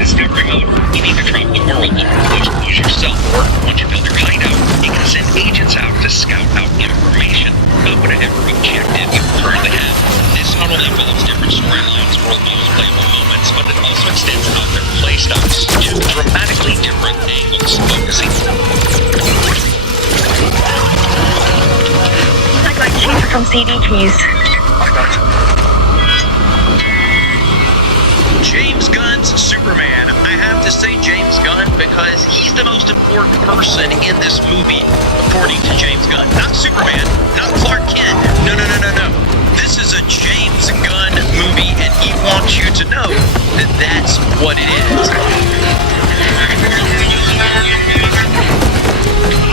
Discovering you need to travel the world, lose yourself, or once you build your hideout, you can send agents out to scout out information about whatever objective you currently have. This not only involves different storylines, worldviews, playable moments, but it also extends out their playstyles to dramatically different angles, focusing. I'd like cheese from CD keys. James Gunn's Superman. I have to say James Gunn because he's the most important person in this movie, according to James Gunn. Not Superman, not Clark Kent. No. This is a James Gunn movie, and he wants you to know that that's what it is.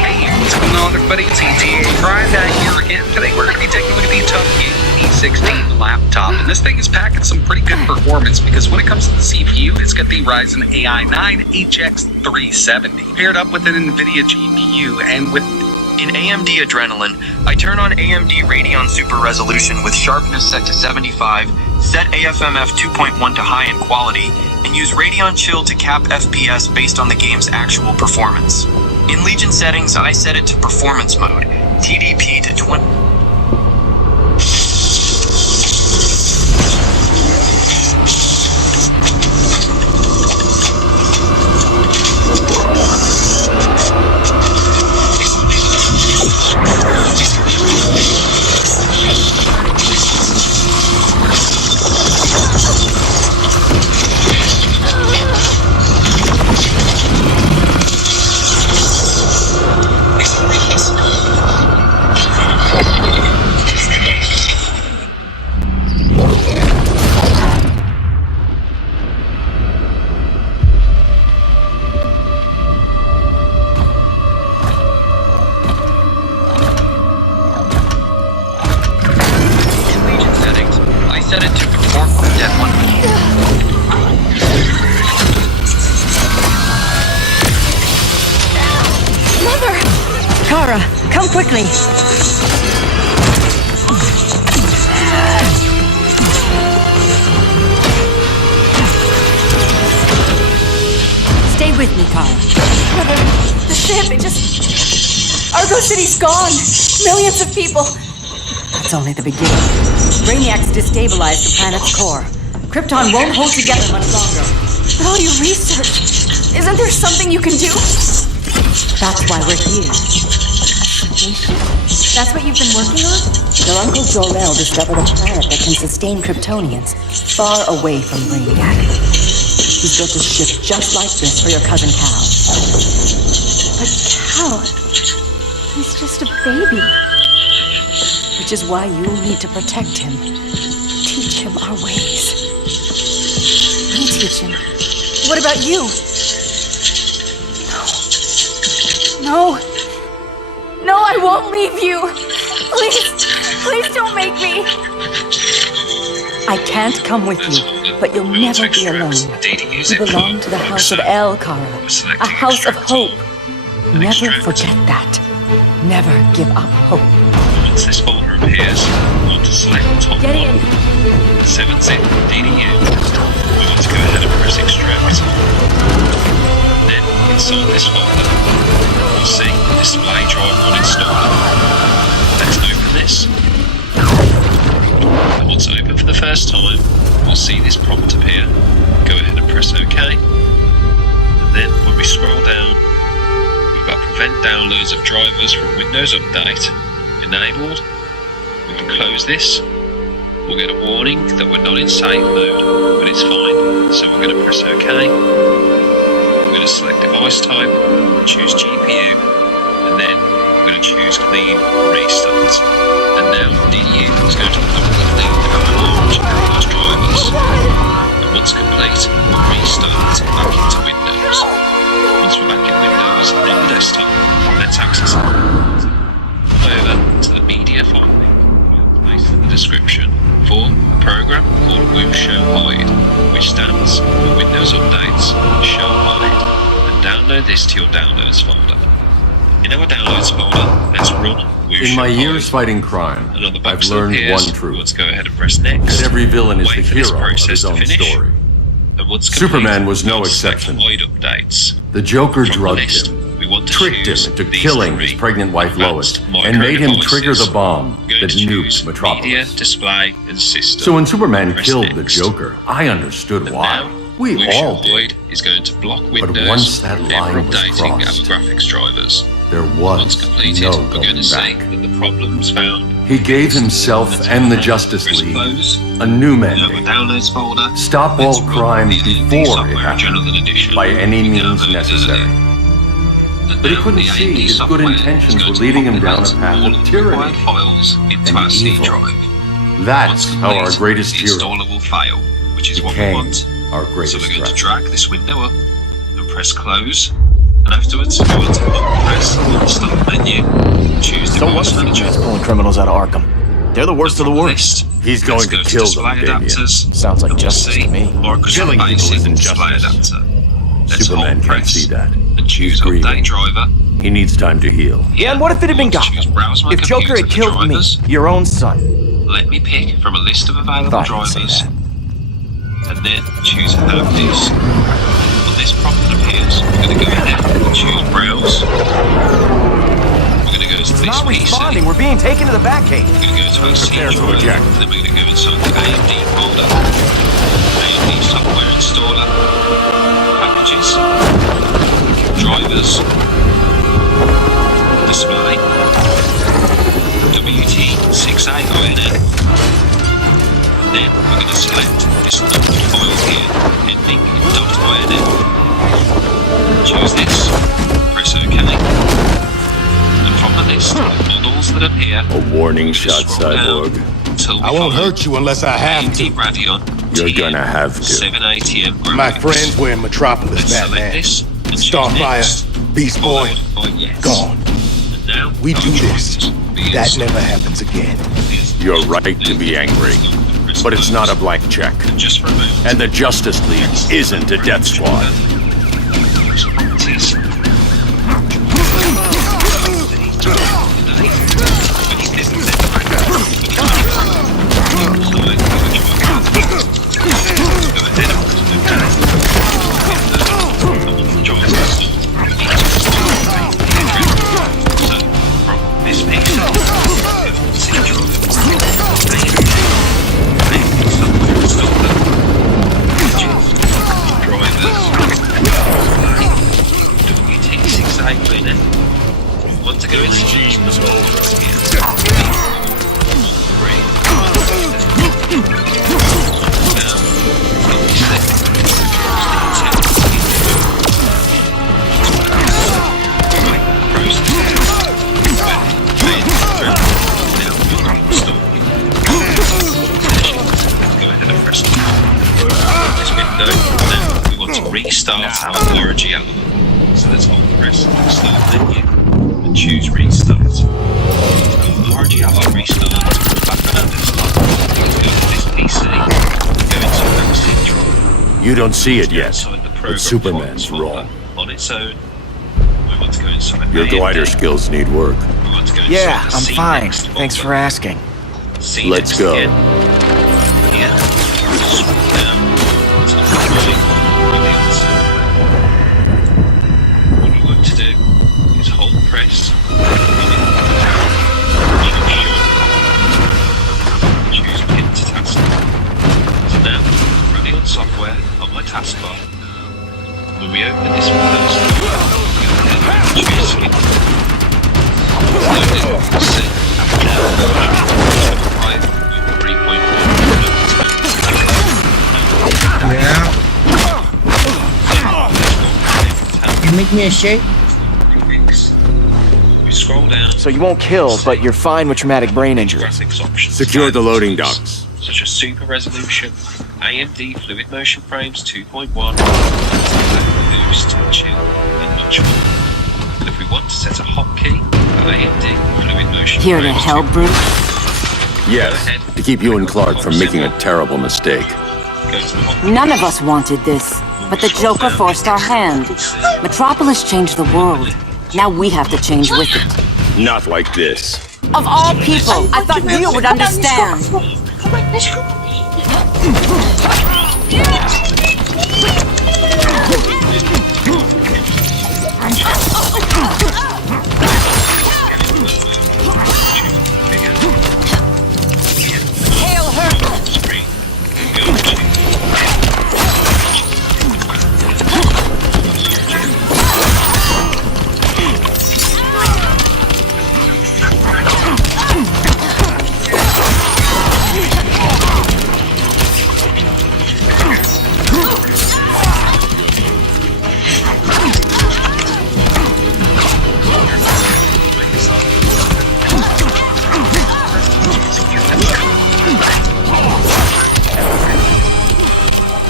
Hey, what's going on, everybody? It's ETA Prime here again. Today we're going to be taking a look at the Tough Game E16 laptop, and this thing is packing some pretty good performance because when it comes to the CPU, it's got the Ryzen AI 9 HX370 paired up with an NVIDIA GPU and with in AMD Adrenalin, I turn on AMD Radeon Super Resolution with sharpness set to 75, set AFMF 2.1 to high in quality, and use Radeon Chill to cap FPS based on the game's actual performance. In Legion settings, I set it to performance mode, TDP to 20. Set it to perform Dead One. Mother! Kara, come quickly. Stay with me, Kara. Mother, the ship, it just... Argo City's gone. Millions of people. It's only the beginning. Brainiac's destabilized the planet's core. Krypton won't hold together much longer. But all your research, isn't there something you can do? That's why we're here. That's what you've been working on? Your Uncle Jor-El discovered a planet that can sustain Kryptonians far away from Brainiac. He's built a ship just like this for your cousin Cal. But Cal, he's just a baby. Which is why you need to protect him. Teach him our ways. Me teach him. What about you? No. No, I won't leave you. Please don't make me. I can't come with you, but you'll never be alone. You belong to the House of El, Kara. A house of hope. Never forget that. Never give up hope. Once this folder appears, we want to select the top Get in. 7-zip DDU. We want to go ahead and press extract. Then inside this folder, we'll see display driver on installer. Let's open this. And once open for the first time, we'll see this prompt appear. Go ahead and press OK. And then when we scroll down, we've got prevent downloads of drivers from Windows Update enabled. We can close this. We'll get a warning that we're not in save mode, but it's fine. So we're going to press OK. We're going to select device type, choose GPU, and then we're going to choose clean restart. And now DDU is going to completely launch those drivers. And once complete, we'll restart back into Windows. Once we're back in Windows on the desktop, let's access it. Over to the media file link placed in the description for a program called Woo Show Hide, which stands for Windows Updates Show Hide, and download this to your downloads folder. In our downloads folder, let's run. In my years fighting crime, and on the I've back learned appears, one truth. let's go ahead and press next. That every villain is Wait the for this hero of process his to own finish. story. And once Superman complete, was no we'll select exception. Void updates. The Joker From the drugged list, him, we want to tricked him choose into these killing three his pregnant wife Lois, advanced and made him micro trigger the devices. bomb We're going that to choose nuked Metropolis. Media, display, and system. So when Superman Press killed the next. Joker, I understood And why. now, We all Lucian did. Void is going to block windows. once that and line we're was updating our crossed, graphics drivers. There Once was completed, no we're going going to see back. that the problems found. He gave himself and the Justice Press League close. a new We have a mandate. downloads folder. Stop Let's all run crime the AMD before it software general happened, edition by any we means downloaded necessary. earlier. And But he now couldn't the see AMD his software good is intentions going were to leading him down a populate path all of the tyranny required files into and our C evil. drive. That's Once how our complete, greatest the hero installer will fail, which is what we became want. our So greatest we're going to threat. drag this window up and press close. And afterwards, we want to press the start menu, choose So what device if manager. Superman's pulling criminals out of Arkham? They're the worst of the worst. He's Let's going go to kill display them, Damien. adapters. Sounds like and we'll justice see to me. Microsoft Killing people Basic isn't display justice. adapter. Let's Superman hold can't press see that. and choose He's update grieving. driver. He needs time to heal. Yeah, and what if it had been We'll choose Gotham? browse my If Joker computer had for killed me, drivers. your own son. Let me pick from a list of available Thought you'd say drivers. that. And then choose Add This. When this prompt appears, we're going to go ahead and choose Browse. We're going to go to It's this not PC. responding. We're being taken to the Batcave. We're going to go to our C Prepare to drive. eject. Then we're going to go inside the AMD folder. AMD software installer. Packages. Drivers. Display. WT68INN. Then we're going to select this numbered file here, ending in .inn. Choose this, press OK. And from the list of models that appear, A warning shot, scroll down Cyborg. until we I won't find hurt you unless I have AMD to. Radeon You're gonna have to. 780M graphics. My friends were in Metropolis, Let's select Batman. this and choose Starfire, next, Beast Boy, followed by yes. gone. And now We our do this. choices will be That inside. never happens again. You're right to be angry, but it's not a blank check. Just for a moment. And the Justice League isn't a death squad. Properties. Want to go in? Regime is Restart our origin element. So let's hold press the start menu and choose restart. Origin element restart. Back on our desktop. Let's go to this PC. Go into the C drive. You don't see it yet, Inside the but program Superman's files folder. wrong. On its own. We want to go inside Your AMD. glider skills need work. We want to go inside Yeah, the I'm C fine. next Thanks folder. for asking. C Let's next go. again. Here. Scroll down to the right. Brilliant. What we want to do is hold press. Choose pin to taskbar. So now, running on software on my taskbar. When we open this Windows, go ahead and choose skip. Loaded. See. You make me a shake? We scroll down. So you won't kill, but you're fine with traumatic brain injury. Graphics options. Secure the loading docks. Such as super resolution, AMD fluid motion frames 2.1, boost, chill, and much more. And if we want to set a hotkey for AMD fluid motion Here to frames help, 2.1, Bruce? Yes, to keep you and Clark from making a terrible mistake. go to the hotkey. None of us wanted this, but the Joker forced our hand. Metropolis changed the world. Now we have to change with it. Not like this. Of all people, I thought you would understand. Hail her!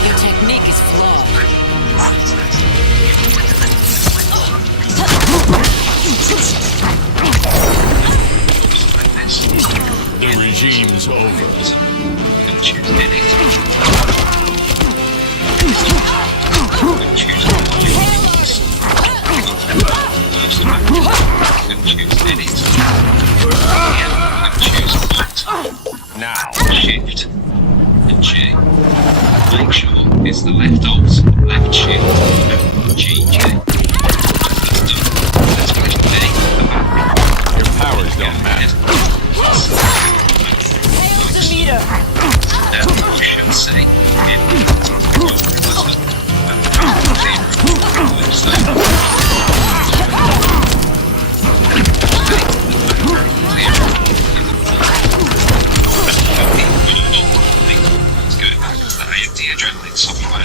Your technique is flawed. The regime's over. Now. Shift and J. Make sure it's the left alt, left shift, G, J. Let's go to A, the back. Your powers don't matter. Hail Demeter! Now you should say adrenaline software.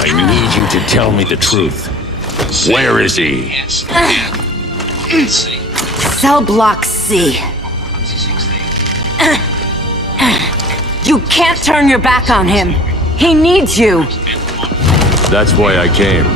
I need you to tell me the truth. Where is he? Yes, yeah. C. Cell block C. You can't turn your back on him. He needs you. That's why I came.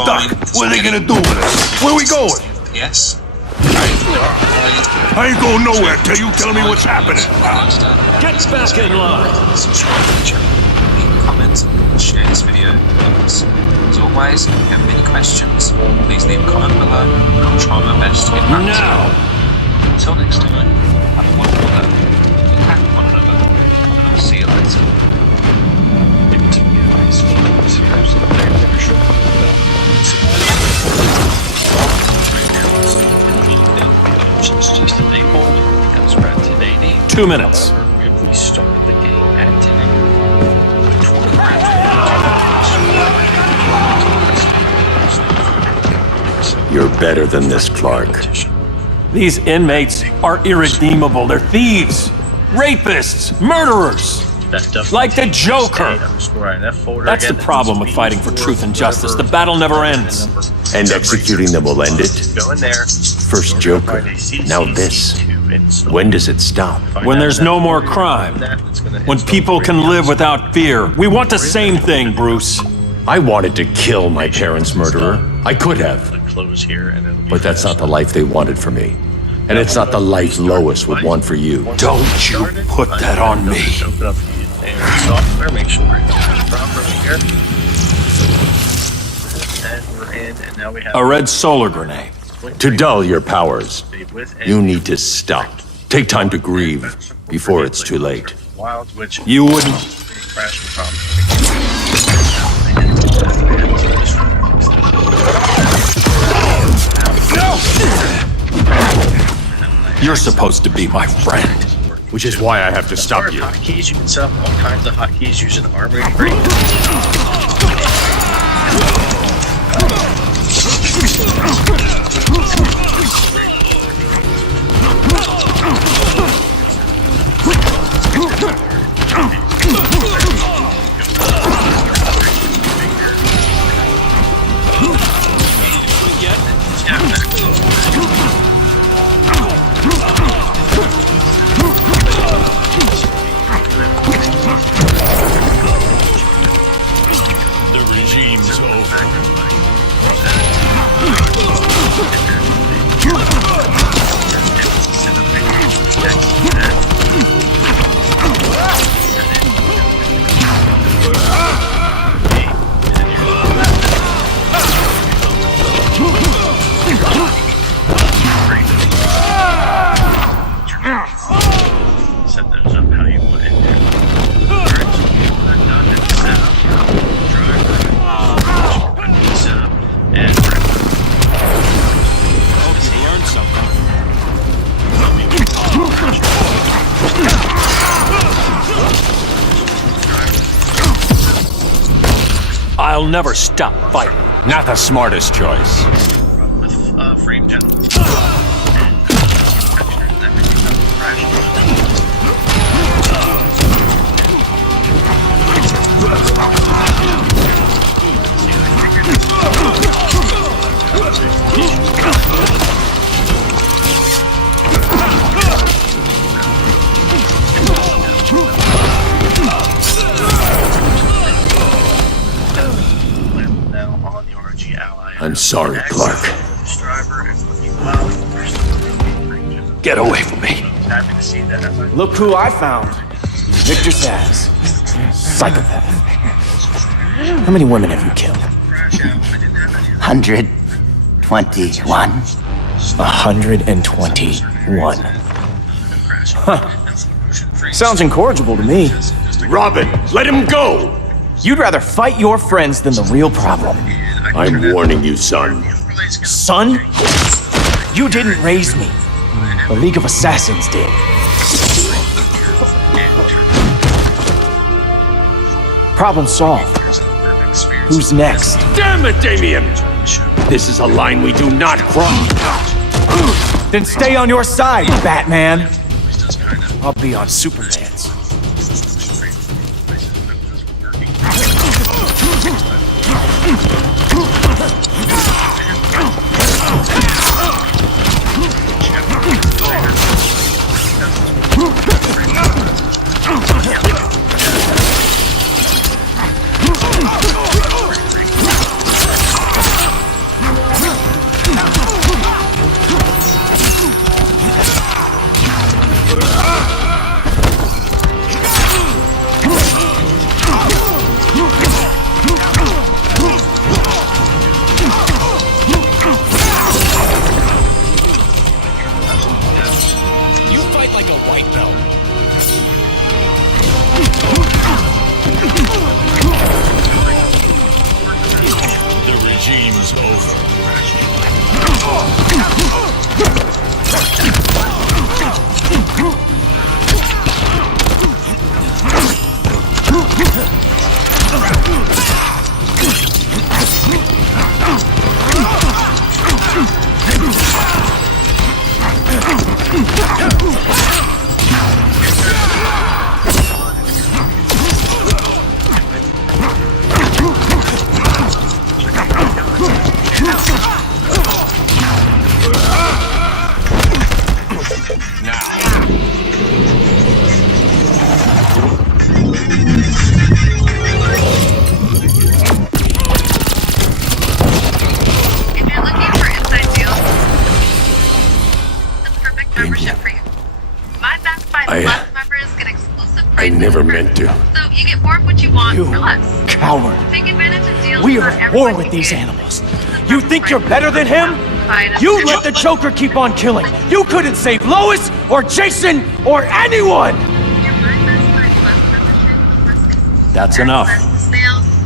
Doc, what are they gonna do with us? Where we going? Yes. I ain't going nowhere till you tell me what's happening. Get back in line. Leave a comment and share this video. As always, if you have any questions, please leave a comment below and I'll try my best to get back to you. Now. Until next time, have a wonderful day. Look at one another, and I'll see you later. Just enable becomes granted AD. 2 minutes. If we stop the game at 10. You're better than this, Clark. These inmates are irredeemable. They're thieves, rapists, murderers. Like the Joker. That's the problem with fighting for truth and justice. The battle never ends. And executing them will end it? Go in there. First Joker, now this. When does it stop? When there's no more crime. When people can live without fear. We want the same thing, Bruce. I wanted to kill my parents' murderer. I could have. But that's not the life they wanted for me. And it's not the life Lois would want for you. Don't you put that on me. Open up software, make sure it's properly here. And we're in, and now we have A red solar grenade. To dull your powers, you need to stop. Take time to grieve before it's too late. Wild Witch. You wouldn't. Crash problem. You're supposed to be my friend. Which is why I have to stop you. Hotkeys, you can set up all kinds of hotkeys using the armory frame. I'll never stop fighting. Not the smartest choice. Frame down. I'm sorry, Clark. Get away from me. Look who I found. Victor Zsasz. Psychopath. How many women have you killed? 121. 121. Huh. Sounds incorrigible to me. Robin, let him go! You'd rather fight your friends than the real problem. I'm warning you, son. Son? You didn't raise me. The League of Assassins did. Problem solved. Who's next? Damn it, Damien! This is a line we do not cross. Then stay on your side, Batman. I'll be on Superman's. I never meant to. So you get more of what you want for less. Coward. Take advantage of deals. We are at war with these animals. You think you're better than him? You let the Joker keep on killing. You couldn't save Lois or Jason or anyone! That's enough.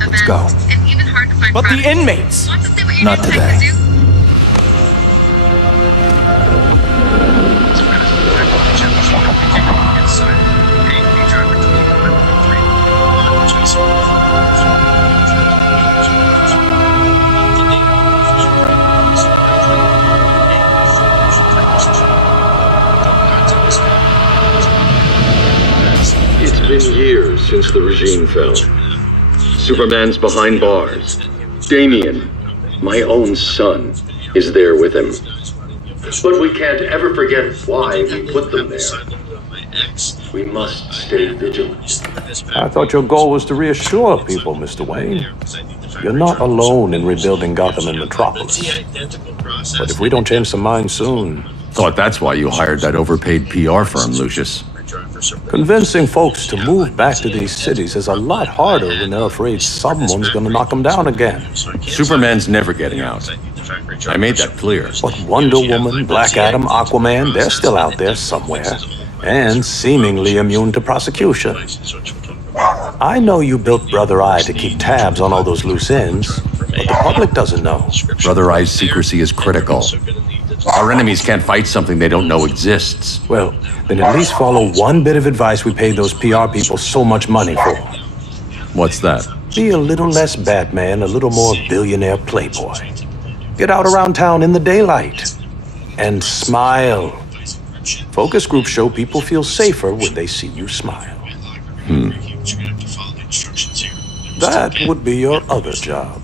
Let's go. But the inmates! Not today. It's been years since the regime fell. Superman's behind bars. Damien, my own son, is there with him. But we can't ever forget why we put them there. We must stay vigilant. I thought your goal was to reassure people, Mr. Wayne. You're not alone in rebuilding Gotham and Metropolis. But if we don't change some minds soon... Thought that's why you hired that overpaid PR firm, Lucius. Convincing folks to move back to these cities is a lot harder when they're afraid someone's gonna knock them down again. Superman's never getting out. I made that clear. But Wonder Woman, Black Adam, Aquaman, they're still out there somewhere. And seemingly immune to prosecution. I know you built Brother Eye to keep tabs on all those loose ends, but the public doesn't know. Brother Eye's secrecy is critical. Our enemies can't fight something they don't know exists. Well, then at least follow one bit of advice we paid those PR people so much money for. What's that? Be a little less Batman, a little more billionaire playboy. Get out around town in the daylight. And smile. Focus groups show people feel safer when they see you smile. That would be your other job.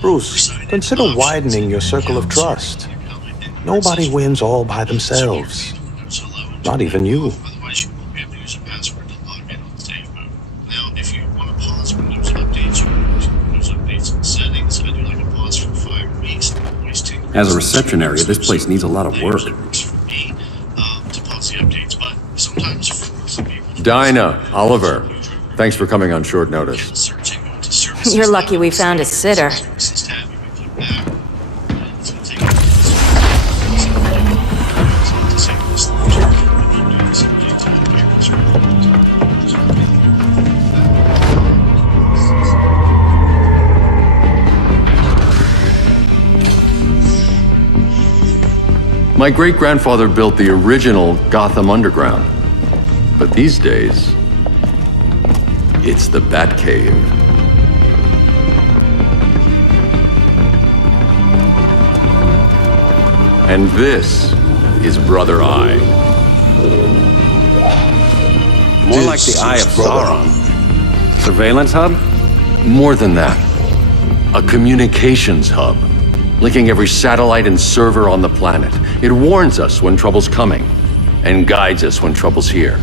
Bruce, consider widening your circle of trust. Nobody wins all by themselves. Not even you. As a reception area, this place needs a lot of work. Dinah, Oliver, thanks for coming on short notice. You're lucky we found a sitter. My great-grandfather built the original Gotham Underground. But these days, it's the Batcave. And this is Brother Eye. More like the Eye of Sauron. Surveillance hub? More than that. A communications hub, linking every satellite and server on the planet. It warns us when trouble's coming, and guides us when trouble's here.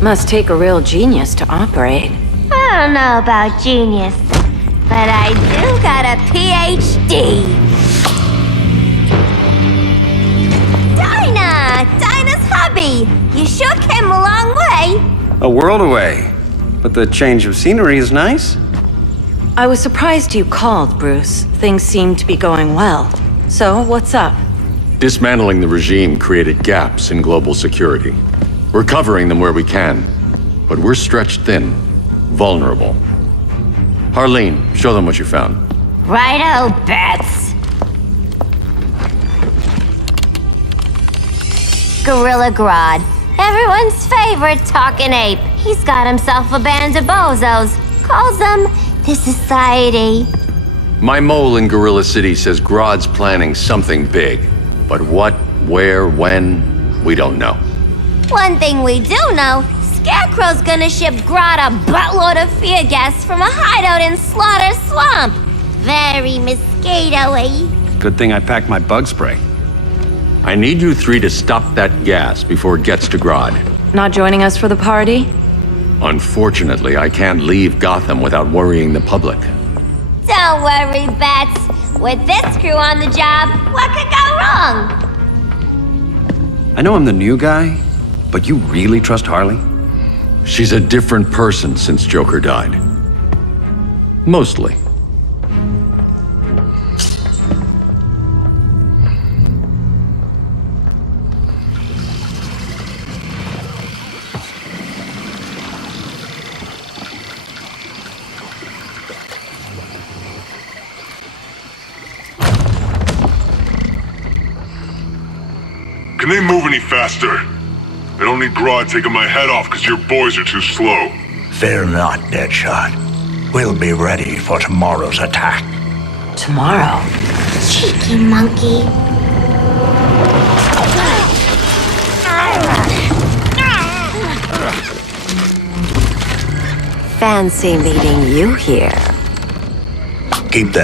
Must take a real genius to operate. I don't know about genius, but I do got a PhD. Dinah's hubby. You sure came a long way. A world away. But the change of scenery is nice. I was surprised you called, Bruce. Things seem to be going well. So, what's up? Dismantling the regime created gaps in global security. We're covering them where we can, but we're stretched thin, vulnerable. Harleen, show them what you found. Righto, Bats. Gorilla Grodd, everyone's favorite talking ape. He's got himself a band of bozos. Calls them the Society. My mole in Gorilla City says Grodd's planning something big. But what, where, when, we don't know. One thing we do know, Scarecrow's gonna ship Grodd a buttload of fear gas from a hideout in Slaughter Swamp. Very mosquito-y. Good thing I packed my bug spray. I need you three to stop that gas before it gets to Grodd. Not joining us for the party? Unfortunately, I can't leave Gotham without worrying the public. Don't worry, Bats. With this crew on the job, what could go wrong? I know I'm the new guy, but you really trust Harley? She's a different person since Joker died. Mostly. Can they move any faster? I don't need Grodd taking my head off because your boys are too slow. Fear not, Deadshot. We'll be ready for tomorrow's attack. Tomorrow? Cheeky monkey. Fancy meeting you here. Keep them